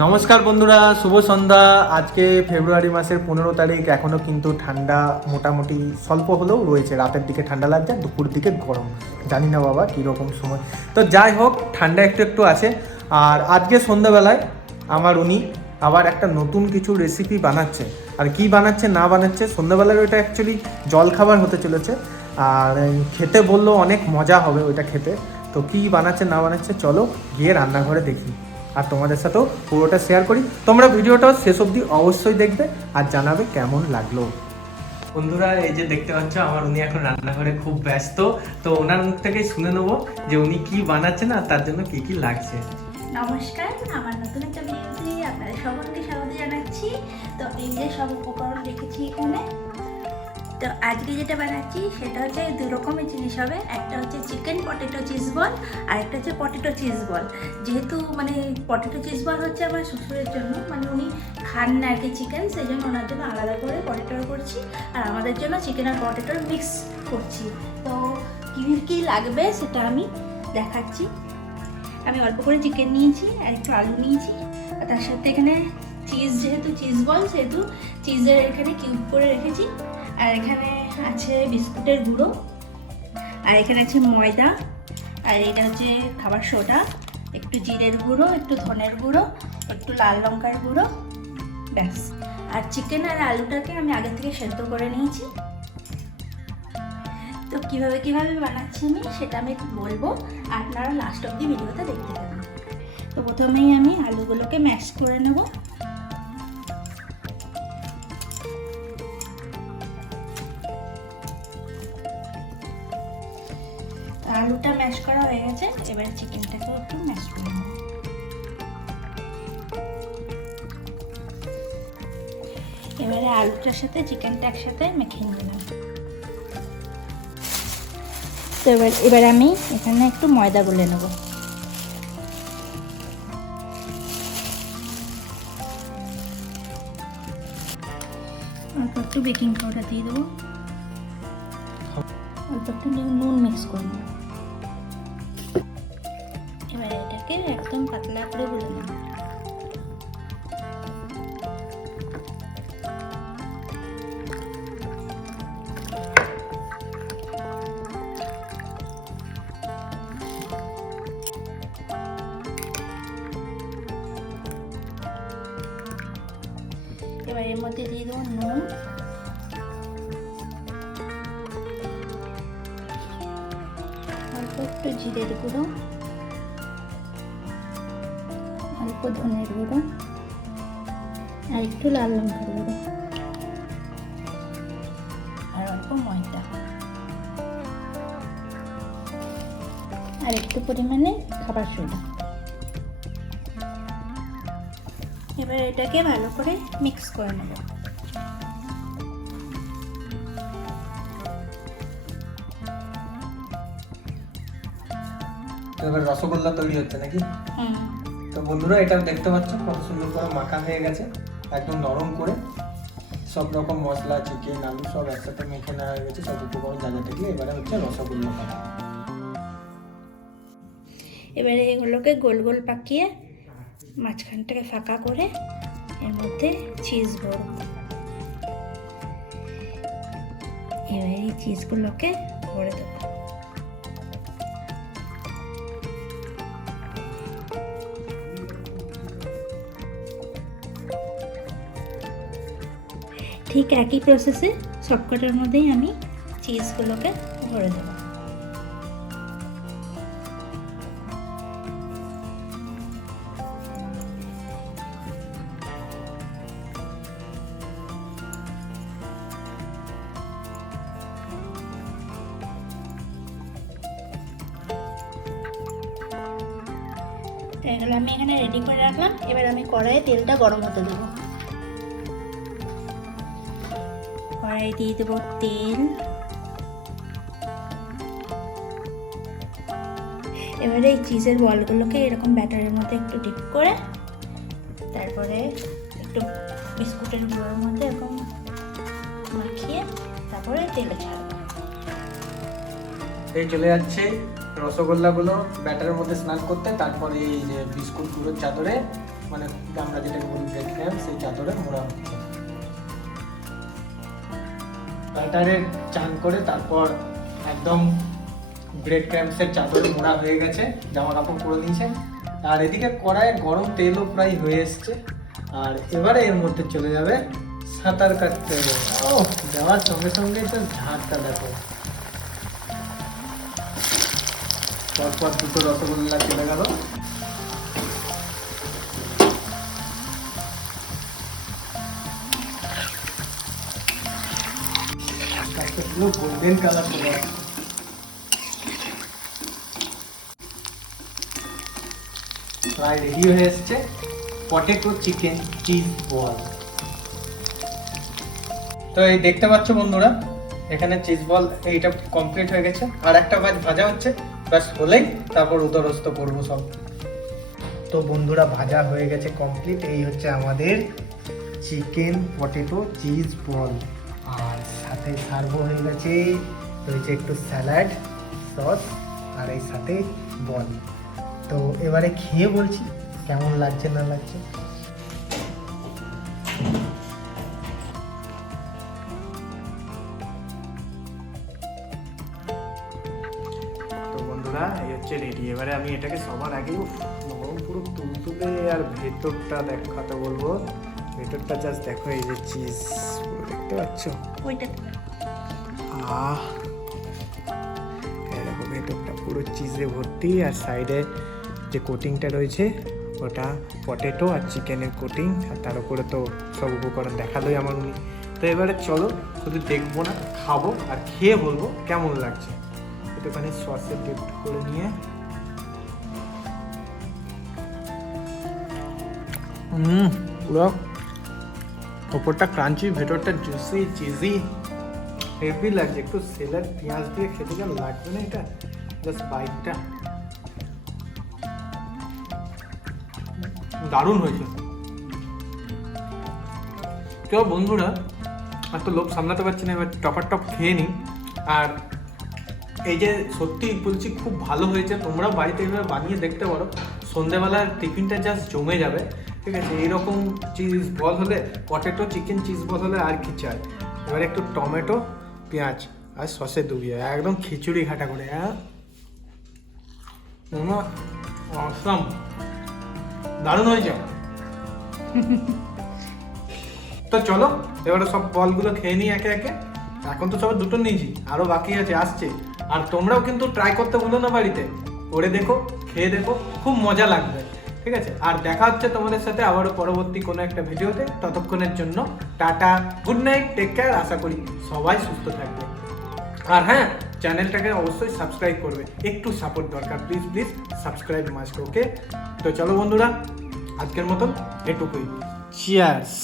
নমস্কার বন্ধুরা, শুভ সন্ধ্যা। আজকে ফেব্রুয়ারি মাসের 15 তারিখ। এখনও কিন্তু ঠান্ডা মোটামুটি স্বল্প হলেও রয়েছে। রাতের দিকে ঠান্ডা লাগছে, দুপুর দিকে গরম। জানি না বাবা কীরকম সময়, তো যাই হোক ঠান্ডা একটু একটু আছে। আর আজকে সন্ধ্যাবেলায় আমার উনি আবার একটা নতুন কিছু রেসিপি বানাচ্ছে। আর কি বানাচ্ছে না বানাচ্ছে, সন্ধ্যাবেলায় ওইটা অ্যাকচুয়ালি জলখাবার হতে চলেছে। আর খেতে বললো অনেক মজা হবে ওইটা খেতে। তো কী বানাচ্ছে না বানাচ্ছে চলো গিয়ে রান্নাঘরে দেখি, আর তোমাদের সাথেও পুরোটা শেয়ার করি। তোমরা ভিডিওটা শেষ অবধি অবশ্যই দেখবে আর জানাবে কেমন লাগলো। বন্ধুরা, এই যে দেখতে পাচ্ছ আমার উনি এখন রান্নাঘরে খুব ব্যস্ত। তো ওনার মুখ থেকেই শুনে নেবো যে উনি কি বানাচ্ছেন আর তার জন্য কি কি লাগছে। নমস্কার, আমার নতুন একটা ভিডিওতে আপনাদের সকলকে স্বাগত জানাচ্ছি। তো এই যে সব উপকরণ রেখেছি এখানে। তো আজকে যেটা বানাচ্ছি সেটা হচ্ছে দু রকমের জিনিস হবে। একটা হচ্ছে চিকেন পটেটো চিজ বল, আর একটা হচ্ছে পটেটো চিজ বল। যেহেতু পটেটো চিজ বল হচ্ছে আমার শ্বশুরের জন্য, উনি খান না আর কি চিকেন, সেই জন্য ওনার জন্য আলাদা করে পটেটো করছি, আর আমাদের জন্য চিকেন আর পটেটোর মিক্স করছি। তো কী কী লাগবে সেটা আমি দেখাচ্ছি। আমি অল্প করে চিকেন নিয়েছি আর একটু আলু নিয়েছি, আর তার সাথে এখানে চিজ, যেহেতু চিজ বল সেহেতু চিজের এখানে কিউব করে রেখেছি। আর এখানে আছে বিস্কুটের গুঁড়ো, আর এখানে আছে ময়দা, আর এটা হচ্ছে খাবার সোডা, একটু জিরের গুঁড়ো, একটু ধনের গুঁড়ো, একটু লাল লঙ্কার গুঁড়ো, ব্যাস। আর চিকেন আর আলুটাকে আমি আগে থেকে সেদ্ধ করে নিয়েছি। তো কীভাবে বানাচ্ছি আমি সেটা আমি বলবো, আপনারা লাস্ট অব্দি ভিডিওটা দেখতে পাবেন। তো প্রথমেই আমি আলুগুলোকে ম্যাশ করে নেব। আলুটা ম্যাশ করা হয়ে গেছে, এবার চিকেনটাকেও একটু ম্যাশ করে নেব। এবারে আলুটার সাথে চিকেনটা একসাথে মেখে নিলাম। তো এবার আমি এখানে একটু ময়দা গুলে নেব। অল্প একটু বেকিং পাউডার দিয়ে দেবো, অল্প একটু নুন মিক্স করে নেব। এবার এটাকে একদম পাতলা করে গুলে নেব। এবার এর মধ্যে দিয়ে দেবো নুন, অল্প একটু জিরের গুঁড়ো, অল্প ধনের গুঁড়ো, আর একটু লাল লঙ্কার গুঁড়ো, আর অল্প ময়দা, আর একটু পরিমাণে খাবার সোডা। এবার এটাকে ভালো করে মিক্স করে নেব। এবার রসগোল্লা তৈরি হচ্ছে নাকি? তো বন্ধুরা, এটা দেখতে পাচ্ছ কত সুন্দর করে মাখা হয়ে গেছে, একদম নরম করে। সব রকম মশলা, চিকেন, আলু সব একসাথে মেখে নেওয়া হয়ে গেছে, সব উপকরণ জায়গা থেকে। এবারে হচ্ছে রসগোল্লা বানানো। এবারে এগুলোকে গোল গোল পাকিয়ে মাঝখানটাকে ফাঁকা করে এর মধ্যে চিজ ভরব। এবারে এই চিজগুলোকে ভরে দেবো। ঠিক একই প্রসেসে সবকটার মধ্যেই আমি চিজগুলোকে ভরে দেবো। এগুলো আমি এখানে রেডি করে রাখলাম। এবার আমি কড়াইয়ে তেলটা গরম হতে দেবো। কড়াই দিয়ে দেবো তেল। এবারে এই চিজের বলগুলোকে এরকম ব্যাটারের মধ্যে একটু ডিপ করে, তারপরে একটু বিস্কুটের গুঁড়োর মধ্যে এরকম মাখিয়ে তারপরে তেলে ছাড়বো। এই চলে যাচ্ছে রসগোল্লাগুলো ব্যাটারের মধ্যে স্নান করতে, তারপরে এই যে বিস্কুট গুঁড়োর চাদরে মানে আমরা যেটাকে বলি ব্রেড ক্রাম্প, সেই চাদরে মোড়া হচ্ছে। বাটারে চান করে তারপর একদম ব্রেড ক্রাম্পসের চাদরে মোড়া হয়ে গেছে, জামা কাপড় পরে নিয়েছে। আর এদিকে কড়াইয়ে গরম তেলও প্রায় হয়ে এসছে। আর এবারে এর মধ্যে চলে যাবে সাঁতার কাটতে। ও দেওয়ার সঙ্গে সঙ্গে তো ঝাঁটটা দেখো, পরপর দুটো রসগোল্লা চলে গেল। পুরো গোল্ডেন কালার চলে আসছে। প্রায় রেডি হয়ে এসছে পটেটো চিকেন চিজ বল। তো এই দেখতে পাচ্ছ বন্ধুরা, এখানে চিজ বল এইটা কমপ্লিট হয়ে গেছে। আর একটা ভাজা হচ্ছে, ব্যাস হলেই তারপর উদরস্থ করবো সব। তো বন্ধুরা ভাজা হয়ে গেছে কমপ্লিট। এই হচ্ছে আমাদের চিকেন পটেটো চিজ বল। আর সাথে সার্ভ হয়ে গেছে রয়েছে একটু স্যালাড সস আর এই সাথে বল। তো এবারে খেয়ে বলছি কেমন লাগছে না লাগছে। তো বন্ধুরা এই হচ্ছে রেডি। এবারে আমি এটাকে সবার আগে নরম পুরো তুলতুলে, আর ভেতরটা দেখাতে বলবো। ভেতরটা জাস্ট দেখো, এই যে চিজ পুরো দেখতে পাচ্ছ, ওইটা দেখো ভেতরটা পুরো চিজে ভর্তি। আর সাইডে যে কোটিংটা রয়েছে ওটা পটেটো আর চিকেনের কোটিং। আর তার উপরে তো সব উপকরণ দেখালোই আমার উনি। তো এবারে চলো, শুধু দেখবো না, খাবো আর খেয়ে বলবো কেমন লাগছে। একটুখানি সসে ডিপ করে নিয়ে পুরো ওপরটা ক্রাঞ্চি, ভেতরটা জুসি চিজি, হেভি লাগছে। একটু স্যালাড পেঁয়াজ দিয়ে খেতে কেমন লাগবে না এটা, জাস্ট বাইটটা দারুণ হয়েছে। তো বন্ধুরা আর তো লোভ সামলাতে পারছি না, এবার টপার টপ খেয়ে নিই। আর এই যে সত্যি বলছি খুব ভালো হয়েছে, তোমরাও বাড়িতে এইভাবে বানিয়ে দেখতে পারো। সন্ধ্যেবেলার টিফিনটা জাস্ট জমে যাবে, ঠিক আছে। এইরকম চিজ বল হলে, পটেটো চিকেন চিজ বল হলে আর কি চাই। এবার একটু টমেটো পেঁয়াজ আর সসে ডুবিয়ে একদম খিচুড়ি ঘাটা করে। অসাম, দারুণ হয়েছে। তো চলো এবারে সব বলগুলো খেয়ে নিই একে একে। এখন তো সব দুটো নিয়েছি, আরো বাকি আছে, আসছে। আর তোমরাও কিন্তু ট্রাই করতে ভুলো না, বাড়িতে করে দেখো, খেয়ে দেখো, খুব মজা লাগবে, ঠিক আছে। আর দেখা হচ্ছে তোমাদের সাথে আবারও পরবর্তী কোনো একটা ভিডিওতে। ততক্ষণের জন্য tata, good night, take care. আশা করি সবাই সুস্থ থাকবে। আর হ্যাঁ, চ্যানেলটাকে অবশ্যই সাবস্ক্রাইব করবে, একটু সাপোর্ট দরকার, প্লিজ প্লিজ সাবস্ক্রাইব মাস্ট। ওকে, তো চলো বন্ধুরা, আজকের মতন এটুকুই। চিয়ার্স।